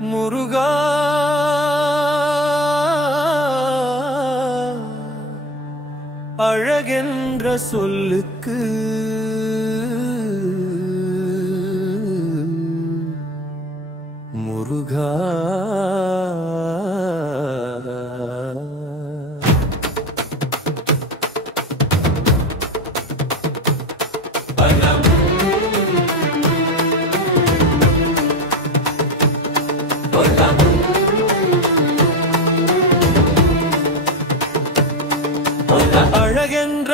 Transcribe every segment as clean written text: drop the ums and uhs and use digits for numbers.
முருகா அழகென்ற சொல்லுக்கு முருகா அழகென்ற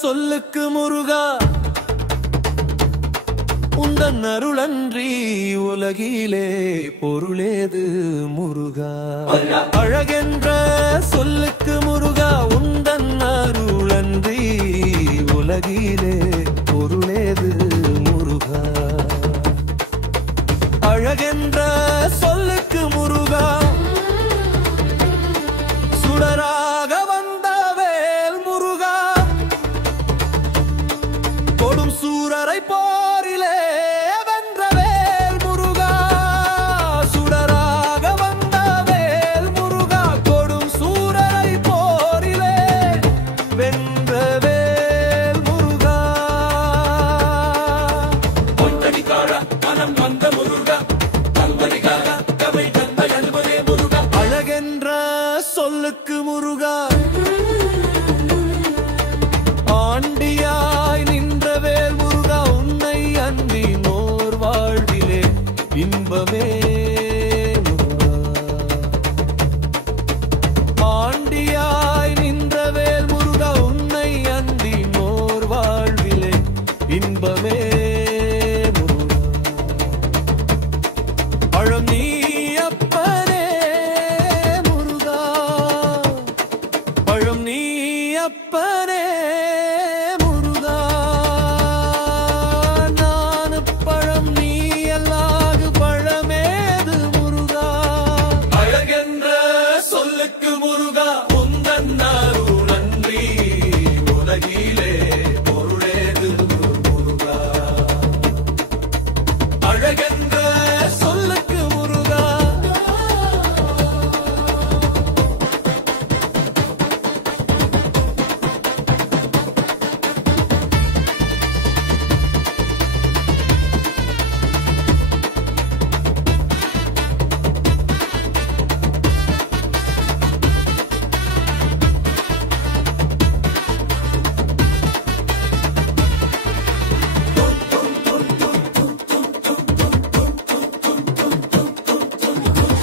சொல்லுக்கு முருகா உந்தன் அருளன்றி உலகிலே பொருளேது முருகா அழகென்ற சொல்லுக்கு முருகா உந்தன் அருளன்றி உலகிலே பொருளேது முருகா அழகென்ற சொல்லுக்கு முருகா சுடராக வந்த வேல் முருகா கொடும் சூரரை போரிலே வென்ற வேல் முருகா சுடராக வந்த வேல் முருகா கொடும் சூரரை போரிலே வென்ற வேல் முருகா பொன்னடிக்கார மனம் வந்த முருகா கல்வரிகார கவை தந்த அன்பரே முருகா அழகென்ற சொல்லுக்கு முருகா ஆண்டியாய் நின்ற வேல் முருகா உன்னை அன்றி நோர் வாழ்விலே இன்பமே முருகா ஆண்டியாய் நின்ற வேல் முருகா உன்னை அன்றி நோர் வாழ்விலே இன்பமே முருகா அழம் நீ அப்பனே முருகா பழம் நீ அப்பனே முருகா நான் பழம் நீ அல்லாது பழமேது முருகா அழகென்ற சொல்லுக்கு முருகா உந்தன் அருளன்றி உலகிலே பொருளேது முருகா அழகென்ற சொல்லுக்கு முருகா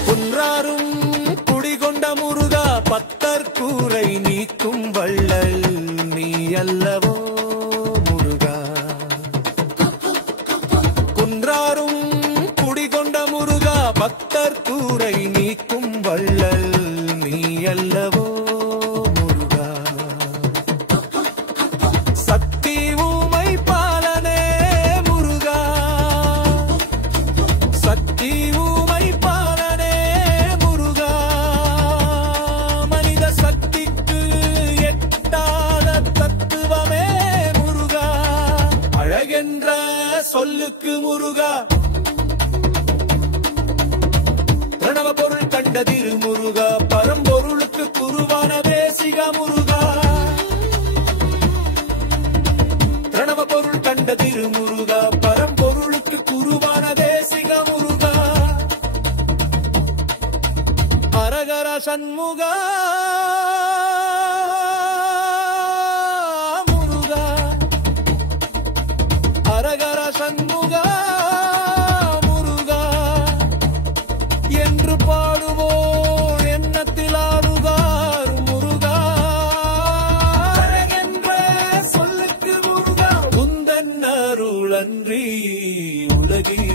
குன்றாரும் குடிகொண்ட முருகா பத்தர் கூரை நீக்கும் வள்ளல் நீ அல்லவோ முருகா குன்றாரும் குடிகொண்ட முருகா பக்தர் கூரை நீக்கும் வள்ளல் நீ அல்லவோ முருகா சக்தி ஊமை பாலனே முருகா சக்தி ஊமை பாலனே முருகா மனித சக்திக்கு எட்டாத தத்துவமே முருகா அழகென்ற சொல்லுக்கு முருகா பிரணவ பொருள் கண்ட திருமுருகா பரம்பொருளுக்கு குருவான தேசிக முருகா பிரணவ பொருள் கண்ட திருமுருகா பரம்பொருளுக்கு குருவான தேசிக முருகா அரகர சண்முகா முருகா அரகர சண்முகா முருகா என்று பாடுவோர் எண்ணத்தில் ஆடுகார் முருகா அழகென்ற சொல்லுக்கு முருகா உந்தன் அருளன்றி உலகில்